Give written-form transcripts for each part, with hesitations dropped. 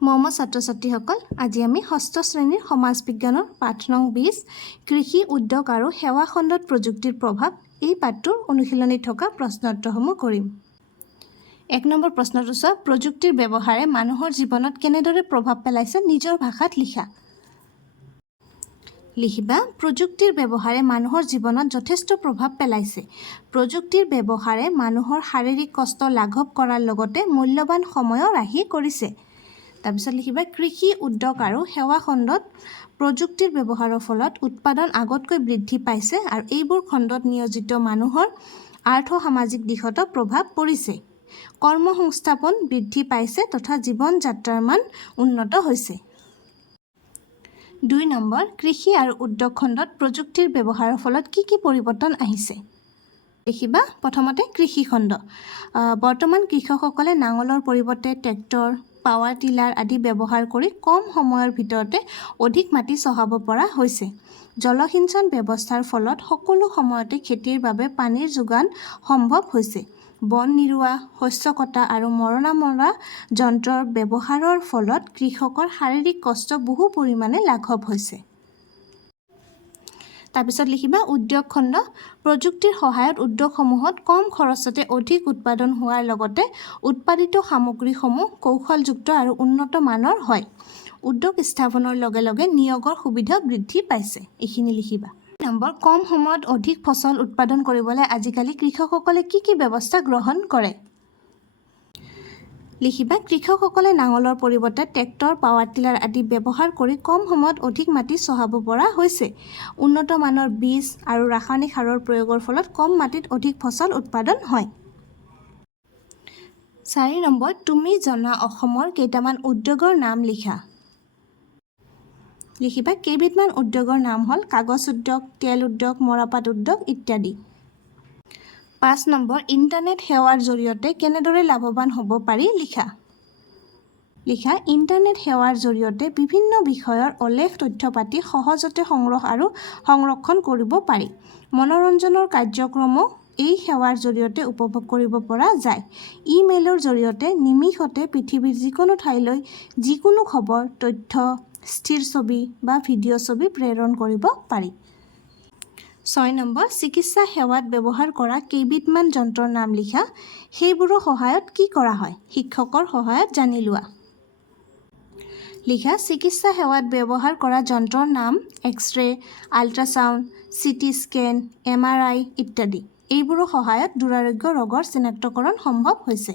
মৰমৰ ছাত্ৰ-ছাত্ৰীসকল, আজি আমি ষষ্ঠ শ্ৰেণীৰ সমাজ বিজ্ঞানৰ পাঠ নং 20 কৃষি উদ্যোগ আৰু সেৱা খণ্ডত প্ৰযুক্তিৰ প্ৰভাৱ এই পাঠটোৰ অনুশীলনীত থকা প্ৰশ্নোত্তৰসমূহ কৰিম। 1 নম্বৰ প্ৰশ্নটো চোৱা, প্ৰযুক্তিৰ ব্যৱহাৰে মানুহৰ জীৱনত কেনেদৰে প্ৰভাৱ পেলাইছে নিজৰ ভাষাত লিখা। লিখিবা, প্ৰযুক্তিৰ ব্যৱহাৰে মানুহৰ জীৱনত যথেষ্ট প্ৰভাৱ পেলাইছে। প্ৰযুক্তিৰ ব্যৱহাৰে মানুহৰ শাৰীৰিক কষ্ট লাঘৱ কৰাৰ লগতে মূল্যৱান সময়ো ৰাহি কৰিছে। তাৰপিছত লিখিবা, কৃষি উদ্যোগ আৰু সেৱা খণ্ডত প্ৰযুক্তিৰ ব্যৱহাৰৰ ফলত উৎপাদন আগতকৈ বৃদ্ধি পাইছে আৰু এইবোৰ খণ্ডত নিয়োজিত মানুহৰ আৰ্থ-সামাজিক দিশতো প্ৰভাৱ পৰিছে। কৰ্মসংস্থাপন বৃদ্ধি পাইছে তথা জীৱন যাত্ৰাৰ মান উন্নত হৈছে। 2 নম্বৰ, কৃষি আৰু উদ্যোগ খণ্ডত প্ৰযুক্তিৰ ব্যৱহাৰৰ ফলত কি কি পৰিৱৰ্তন আহিছে। লিখিবা, প্ৰথমতে কৃষি খণ্ড। বৰ্তমান কৃষকসকলে নাঙলৰ পৰিৱৰ্তে ট্ৰেক্টৰ, পাৱাৰ টিলাৰ আদি ব্যৱহাৰ কৰি কম সময়ৰ ভিতৰতে অধিক মাটি চহাব পৰা হৈছে। জলসিঞ্চন ব্যৱস্থাৰ ফলত সকলো সময়তে খেতিৰ বাবে পানীৰ যোগান সম্ভৱ হৈছে। বন নিৰুৱা, শস্য কটা আৰু মৰণা মৰা যন্ত্ৰৰ ব্যৱহাৰৰ ফলত কৃষকৰ শাৰীৰিক কষ্ট বহু পৰিমাণে লাঘৱ হৈছে। তাৰপিছত লিখিবা, উদ্যোগ খণ্ড। প্ৰযুক্তিৰ সহায়ত উদ্যোগসমূহত কম খৰচতে অধিক উৎপাদন হোৱাৰ লগতে উৎপাদিত সামগ্ৰীসমূহ কৌশলযুক্ত আৰু উন্নত মানৰ হয়। উদ্যোগ স্থাপনৰ লগে লগে নিয়োগৰ সুবিধা বৃদ্ধি পাইছে। এইখিনি লিখিবা। 2 নম্বৰ, কম সময়ত অধিক ফচল উৎপাদন কৰিবলৈ আজিকালি কৃষকসকলে কি কি ব্যৱস্থা গ্ৰহণ কৰে। লিখিবা, কৃষকসকলে নাঙলৰ পৰিৱৰ্তে ট্ৰেক্টৰ, পাৱাৰ টিলাৰ আদি ব্যৱহাৰ কৰি কম সময়ত অধিক মাটি চহাব পৰা হৈছে। উন্নত মানৰ বীজ আৰু ৰাসায়নিক সাৰৰ প্ৰয়োগৰ ফলত কম মাটিত অধিক ফচল উৎপাদন হয়। 4 নম্বৰ, তুমি জনা অসমৰ কেইটামান উদ্যোগৰ নাম লিখা। লিখিবা, কেইবিধমান উদ্যোগৰ নাম হ'ল কাগজ উদ্যোগ, তেল উদ্যোগ, মৰাপাট উদ্যোগ ইত্যাদি। 5 নম্বৰ, ইণ্টাৰনেট সেৱাৰ জৰিয়তে কেনেদৰে লাভৱান হ'ব পাৰি লিখা। লিখা, ইণ্টাৰনেট সেৱাৰ জৰিয়তে বিভিন্ন বিষয়ৰ অলেখ তথ্য পাতি সহজতে সংগ্ৰহ আৰু সংৰক্ষণ কৰিব পাৰি। মনোৰঞ্জনৰ কাৰ্যক্ৰমো এই সেৱাৰ জৰিয়তে উপভোগ কৰিব পৰা যায়। ইমেইলৰ জৰিয়তে নিমিষতে পৃথিৱীৰ যিকোনো ঠাইলৈ যিকোনো খবৰ, তথ্য, স্থিৰ ছবি বা ভিডিঅ' ছবি প্ৰেৰণ কৰিব পাৰি। 6 নম্বৰ, চিকিৎসা সেৱাত ব্যৱহাৰ কৰা কেইবিধমান যন্ত্ৰৰ নাম লিখা। সেইবোৰৰ সহায়ত কি কৰা হয়? শিক্ষকৰ সহায়ত জানি লোৱা। লিখা, চিকিৎসা সেৱাত ব্যৱহাৰ কৰা যন্ত্ৰৰ নাম X ray, ultrasound, CT scan, MRI ইত্যাদি। এইবোৰৰ সহায়ত দুৰাৰোগ্য ৰোগৰ চিনাক্তকৰণ সম্ভৱ হৈছে।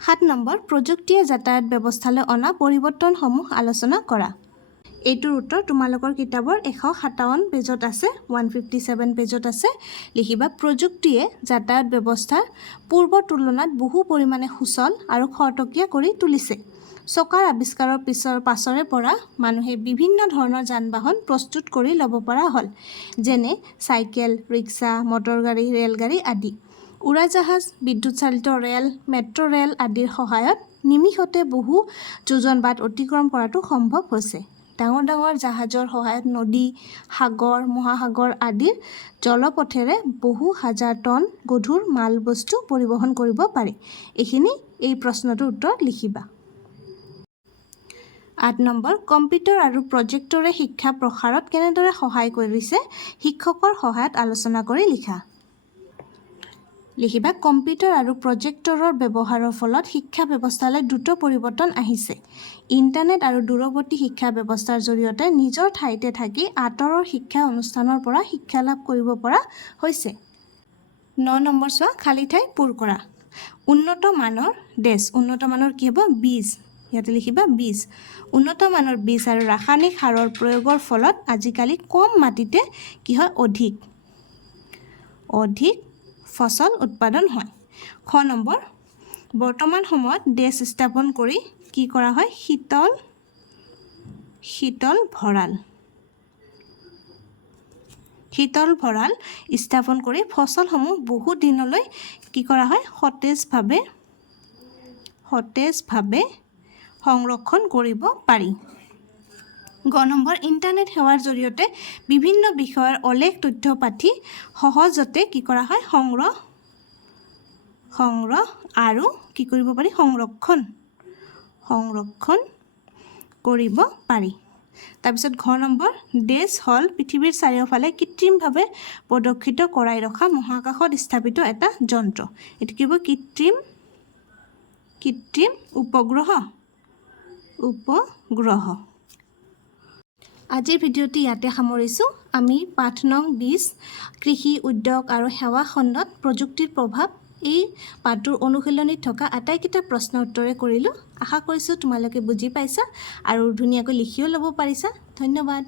7 নম্বৰ, প্ৰযুক্তিয়ে যাতায়াত ব্যৱস্থালৈ অনা পৰিৱৰ্তনসমূহ আলোচনা কৰা। এইটোৰ উত্তৰ তোমালোকৰ কিতাপৰ 157 পেজত আছে, 157 পেজত আছে। লিখিবা, প্ৰযুক্তিয়ে যাতায়াত ব্যৱস্থাৰ পূৰ্বৰ তুলনাত বহু পৰিমাণে সুচল আৰু খৰতকীয়া কৰি তুলিছে। চকাৰ আৱিষ্কাৰৰ পাছৰে পৰা মানুহে বিভিন্ন ধৰণৰ যান-বাহন প্ৰস্তুত কৰি ল'ব পৰা হ'ল, যেনে চাইকেল, ৰিক্সা, মটৰগাড়ী, ৰেলগাড়ী আদি। উৰাজাহাজ, বিদ্যুৎ চালিত ৰেল, মেট্ৰ' ৰেল আদিৰ সহায়ত নিমিষতে বহু যোজন বাট অতিক্ৰম কৰাটো সম্ভৱ হৈছে। ডাঙৰ ডাঙৰ জাহাজৰ সহায়ত নদী, সাগৰ, মহাসাগৰ আদিৰ জলপথেৰে বহু হাজাৰ টন গধুৰ মাল বস্তু পৰিবহণ কৰিব পাৰি। এইখিনি এই প্ৰশ্নটোৰ উত্তৰ লিখিবা। 8 নম্বৰ, কম্পিউটাৰ আৰু প্ৰজেক্টৰে শিক্ষা প্ৰসাৰত কেনেদৰে সহায় কৰিছে শিক্ষকৰ সহায়ত আলোচনা কৰি লিখা। লিখিবা, কম্পিউটাৰ আৰু প্ৰজেক্টৰৰ ব্যৱহাৰৰ ফলত শিক্ষা ব্যৱস্থালৈ দ্ৰুত পৰিৱৰ্তন আহিছে। ইণ্টাৰনেট আৰু দূৰৱৰ্তী শিক্ষা ব্যৱস্থাৰ জৰিয়তে নিজৰ ঠাইতে থাকি আঁতৰৰ শিক্ষা অনুষ্ঠানৰ পৰা শিক্ষা লাভ কৰিব পৰা হৈছে। 9 নম্বৰ চোৱা, খালী ঠাই পূৰ কৰা। উন্নত মানৰ উন্নত মানৰ কি হ'ব? বীজ। ইয়াতে লিখিবা বীজ। উন্নত মানৰ বীজ আৰু ৰাসায়নিক সাৰৰ প্ৰয়োগৰ ফলত আজিকালি কম মাটিতে কি হয়? অধিক ফচল উৎপাদন হয়। খ নম্বৰ, বৰ্তমান সময়ত ডেছ স্থাপন কৰি কি কৰা হয়? শীতল ভঁৰাল স্থাপন কৰি ফচলসমূহ বহু দিনলৈ কি কৰা হয়? সতেজভাৱে সংৰক্ষণ কৰিব পাৰি। গ নম্বৰ, ইণ্টাৰনেট সেৱাৰ জৰিয়তে বিভিন্ন বিষয়ৰ অলেখ তথ্য পাতি সহজতে কি কৰা হয়? সংগ্ৰহ আৰু কি কৰিব পাৰি? সংৰক্ষণ কৰিব পাৰি। তাৰপিছত ঘ নম্বৰ, দেশ হ'ল পৃথিৱীৰ চাৰিওফালে কৃত্ৰিমভাৱে প্ৰদক্ষিত কৰাই ৰখা মহাকাশত স্থাপিত এটা যন্ত্ৰ। এইটো কি হ'ব? কৃত্ৰিম উপগ্ৰহ। আজিৰ ভিডিঅ'টি ইয়াতে সামৰিছোঁ। আমি পাঠ নং 20 কৃষি, উদ্যোগ আৰু সেৱা খণ্ডত প্ৰযুক্তিৰ প্ৰভাৱ এই পাঠটোৰ অনুশীলনীত থকা আটাইকেইটা প্ৰশ্ন উত্তৰে কৰিলোঁ। আশা কৰিছোঁ তোমালোকে বুজি পাইছা আৰু ধুনীয়াকৈ লিখিও ল'ব পাৰিছা। ধন্যবাদ।